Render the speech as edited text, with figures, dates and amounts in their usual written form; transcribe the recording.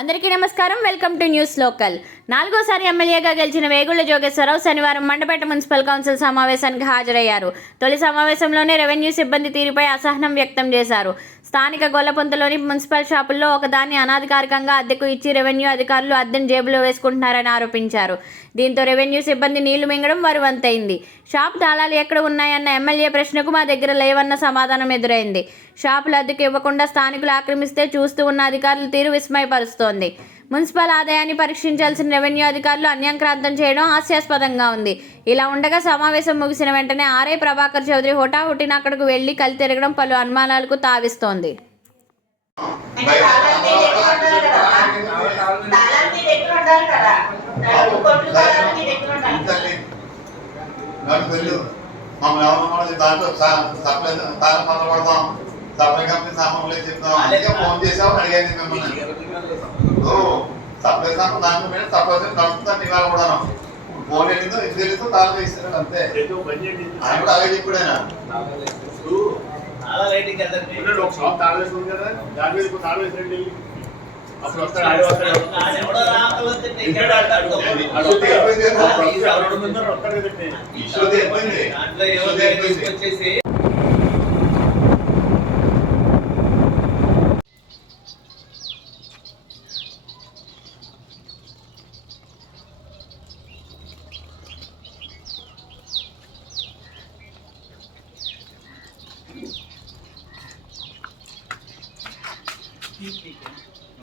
అందరికీ నమస్కారం. Welcome to news local. నాలుగోసారి ఎమ్మెల్యేగా గెలిచిన వేగుళ్ల జోగేశ్వరరావు శనివారం మండపేట మున్సిపల్ కౌన్సిల్ సమావేశానికి హాజరయ్యారు. తొలి సమావేశంలోనే రెవెన్యూ సిబ్బంది తీరుపై అసహనం వ్యక్తం చేశారు. స్థానిక గొల్లపొంతలోని మున్సిపల్ షాపుల్లో ఒకదాన్ని అనాధికారికంగా అద్దెకు ఇచ్చి రెవెన్యూ అధికారులు అద్దెను జేబులో వేసుకుంటున్నారని ఆరోపించారు. దీంతో రెవెన్యూ సిబ్బంది నీళ్లు మింగడం వరువంతైంది. షాపు తాళాలు ఎక్కడ ఉన్నాయన్న ఎమ్మెల్యే ప్రశ్నకు మా దగ్గర లేవన్న సమాధానం ఎదురైంది. షాపులు అద్దెకు ఇవ్వకుండా స్థానికులు ఆక్రమిస్తే చూస్తూ ఉన్న అధికారుల తీరు విస్మయపరుస్తోంది. మున్సిపల్ ఆదాయాన్ని పరీక్షించాల్సిన రెవెన్యూ అధికారులు అన్యాక్రాంతం చేయడం హాస్యాస్పదంగా ఉంది. ఇలా ఉండగా సమావేశం ముగిసిన వెంటనే ఆర్ఐ ప్రభాకర్ చౌదరి హుటాహుటిన అక్కడకు వెళ్లి కలి తిరగడం పలు అనుమానాలకు తావిస్తోంది. సప్లై కంపెనీ సామాన్లు చెప్తాం అందుకే ఫోన్ చేసాం అడిగేది మిమ్మల్ని. సప్లై సామాన్ దాంట్లో మీద సప్లై నడుపుతాను ఇవాళ కూడా ఫోన్ వెళ్ళిందో ఇది వెళ్ళిందో తాళం ఇస్తారు అంతే. ఆయన కూడా అలాగే చెప్పుడైనా ఇష్యూ అయిపోయింది.